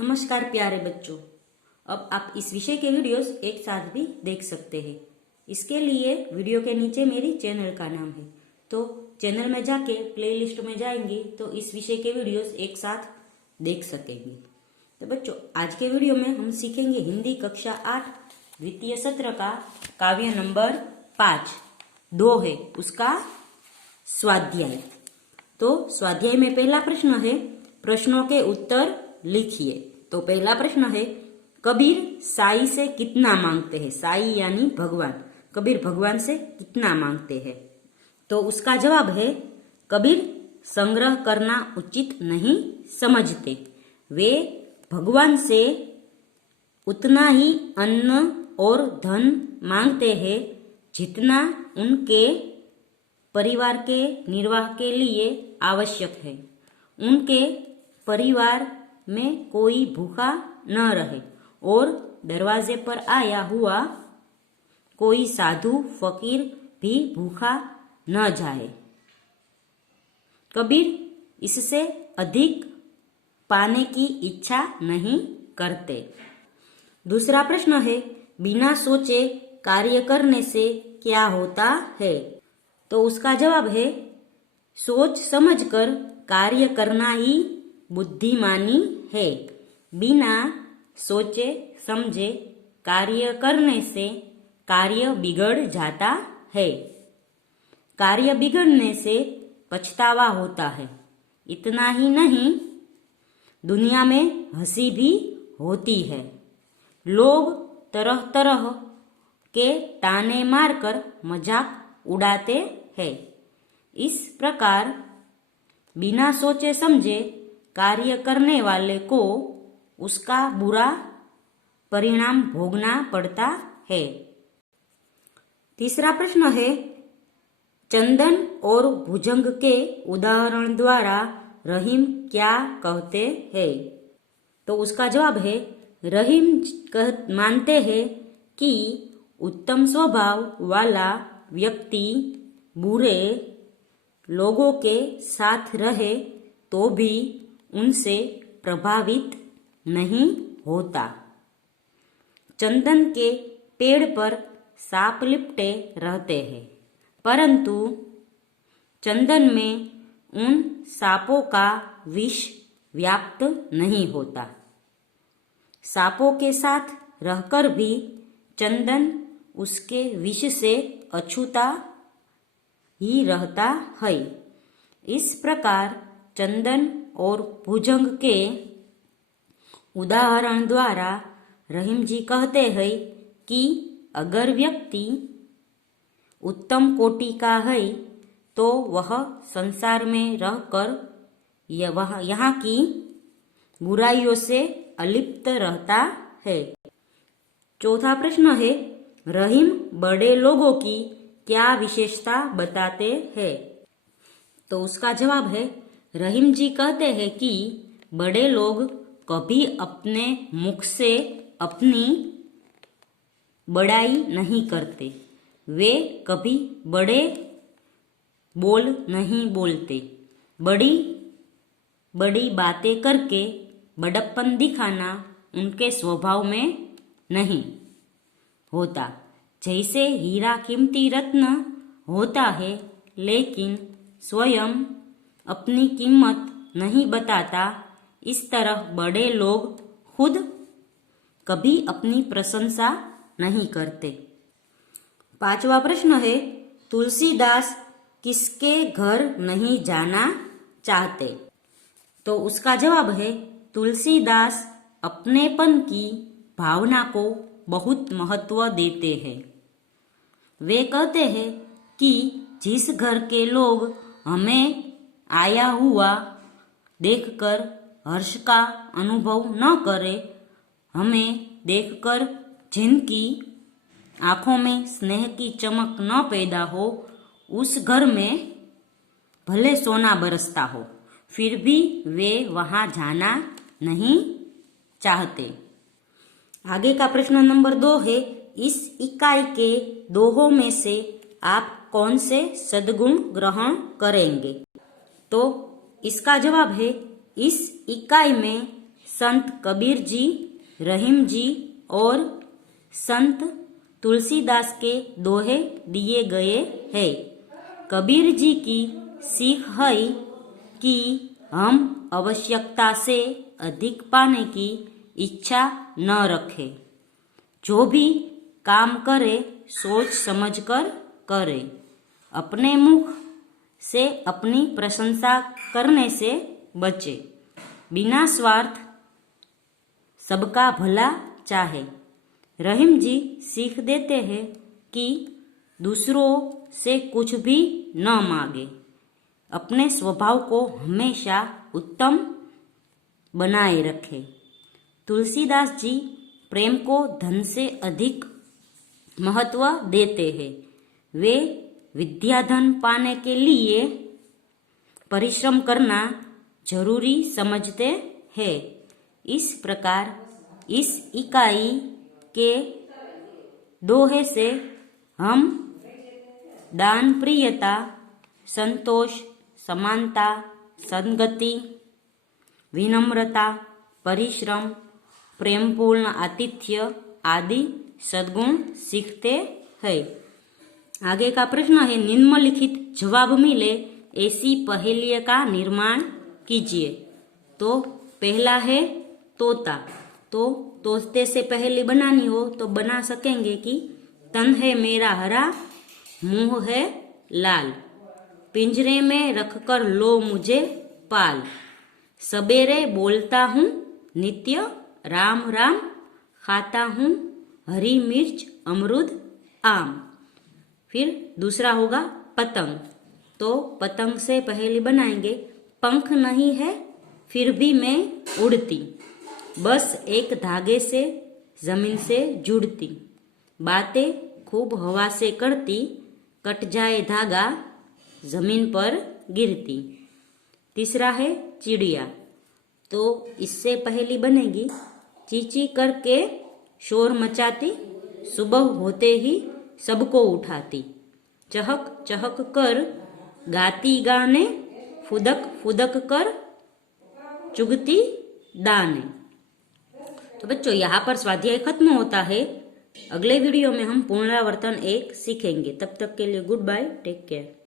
नमस्कार प्यारे बच्चों। अब आप इस विषय के वीडियोस एक साथ भी देख सकते हैं। इसके लिए वीडियो के नीचे मेरी चैनल का नाम है, तो चैनल में जाके प्लेलिस्ट में जाएंगी तो इस विषय के वीडियोस एक साथ देख सकेंगे। तो बच्चों, आज के वीडियो में हम सीखेंगे हिंदी कक्षा 8 द्वितीय सत्र का काव्य नंबर 5 दो है उसका स्वाध्याय। तो स्वाध्याय में पहला प्रश्न है, प्रश्नों के उत्तर लिखिए। तो पहला प्रश्न है, कबीर साई से कितना मांगते हैं? साई यानी भगवान। कबीर भगवान से कितना मांगते हैं? तो उसका जवाब है, कबीर संग्रह करना उचित नहीं समझते। वे भगवान से उतना ही अन्न और धन मांगते हैं जितना उनके परिवार के निर्वाह के लिए आवश्यक है। उनके परिवार में कोई भूखा न रहे और दरवाजे पर आया हुआ कोई साधु फकीर भी भूखा न जाए। कबीर इससे अधिक पाने की इच्छा नहीं करते। दूसरा प्रश्न है, बिना सोचे कार्य करने से क्या होता है? तो उसका जवाब है, सोच समझकर कार्य करना ही बुद्धिमानी है। बिना सोचे समझे कार्य करने से कार्य बिगड़ जाता है। कार्य बिगड़ने से पछतावा होता है। इतना ही नहीं, दुनिया में हंसी भी होती है। लोग तरह तरह के ताने मारकर मजाक उड़ाते हैं। इस प्रकार बिना सोचे समझे कार्य करने वाले को उसका बुरा परिणाम भोगना पड़ता है। तीसरा प्रश्न है, चंदन और भुजंग के उदाहरण द्वारा रहीम क्या कहते हैं? तो उसका जवाब है, रहीम मानते हैं कि उत्तम स्वभाव वाला व्यक्ति बुरे लोगों के साथ रहे तो भी उनसे प्रभावित नहीं होता। चंदन के पेड़ पर सांप लिपटे रहते हैं, परंतु चंदन में उन सांपों का विष व्याप्त नहीं होता। सांपों के साथ रहकर भी चंदन उसके विष से अछूता ही रहता है। इस प्रकार चंदन और भुजंग के उदाहरण द्वारा रहीम जी कहते हैं कि अगर व्यक्ति उत्तम कोटि का है तो वह संसार में रहकर यहाँ की बुराइयों से अलिप्त रहता है। चौथा प्रश्न है, रहीम बड़े लोगों की क्या विशेषता बताते हैं? तो उसका जवाब है, रहीम जी कहते हैं कि बड़े लोग कभी अपने मुख से अपनी बड़ाई नहीं करते। वे कभी बड़े बोल नहीं बोलते। बड़ी बड़ी बातें करके बड़प्पन दिखाना उनके स्वभाव में नहीं होता। जैसे हीरा कीमती रत्न होता है लेकिन स्वयं अपनी कीमत नहीं बताता, इस तरह बड़े लोग खुद कभी अपनी प्रशंसा नहीं करते। पांचवा प्रश्न है, तुलसीदास किसके घर नहीं जाना चाहते? तो उसका जवाब है, तुलसीदास अपनेपन की भावना को बहुत महत्व देते हैं। वे कहते हैं कि जिस घर के लोग हमें आया हुआ देखकर हर्ष का अनुभव न करे, हमें देखकर जिनकी आंखों में स्नेह की चमक न पैदा हो, उस घर में भले सोना बरसता हो फिर भी वे वहां जाना नहीं चाहते। आगे का प्रश्न नंबर 2 है, इस इकाई के दोहों में से आप कौन से सद्गुण ग्रहण करेंगे? तो इसका जवाब है, इस इकाई में संत कबीर जी, रहीम जी और संत तुलसीदास के दोहे दिए गए हैं। कबीर जी की सीख है कि हम आवश्यकता से अधिक पाने की इच्छा न रखें। जो भी काम करे सोच समझकर करे। अपने मुख से अपनी प्रशंसा करने से बचे। बिना स्वार्थ सबका भला चाहे। रहीम जी सीख देते हैं कि दूसरों से कुछ भी न मांगे। अपने स्वभाव को हमेशा उत्तम बनाए रखे। तुलसीदास जी प्रेम को धन से अधिक महत्व देते हैं। वे विद्या धन पाने के लिए परिश्रम करना जरूरी समझते हैं। इस प्रकार इस इकाई के दोहे से हम दान प्रियता, संतोष, समानता, संगति, विनम्रता, परिश्रम, प्रेमपूर्ण आतिथ्य आदि सद्गुण सीखते हैं। आगे का प्रश्न है, निम्नलिखित जवाब मिले ऐसी पहेली का निर्माण कीजिए। तो पहला है तोता। तो तोते से पहेली बनानी हो तो बना सकेंगे कि तन है मेरा हरा, मुंह है लाल, पिंजरे में रखकर लो मुझे पाल, सबेरे बोलता हूँ नित्य राम राम, खाता हूँ हरी मिर्च अमरूद आम। फिर दूसरा होगा पतंग। तो पतंग से पहेली बनाएंगे, पंख नहीं है फिर भी मैं उड़ती, बस एक धागे से जमीन से जुड़ती, बातें खूब हवा से करती, कट जाए धागा जमीन पर गिरती। तीसरा है चिड़िया। तो इससे पहेली बनेगी, चींची करके शोर मचाती, सुबह होते ही सबको उठाती, चहक चहक कर गाती गाने, फुदक फुदक कर चुगती दाने। तो बच्चों यहाँ पर स्वाध्याय खत्म होता है। अगले वीडियो में हम पुनरावर्तन 1 सीखेंगे। तब तक के लिए गुड बाय, टेक केयर।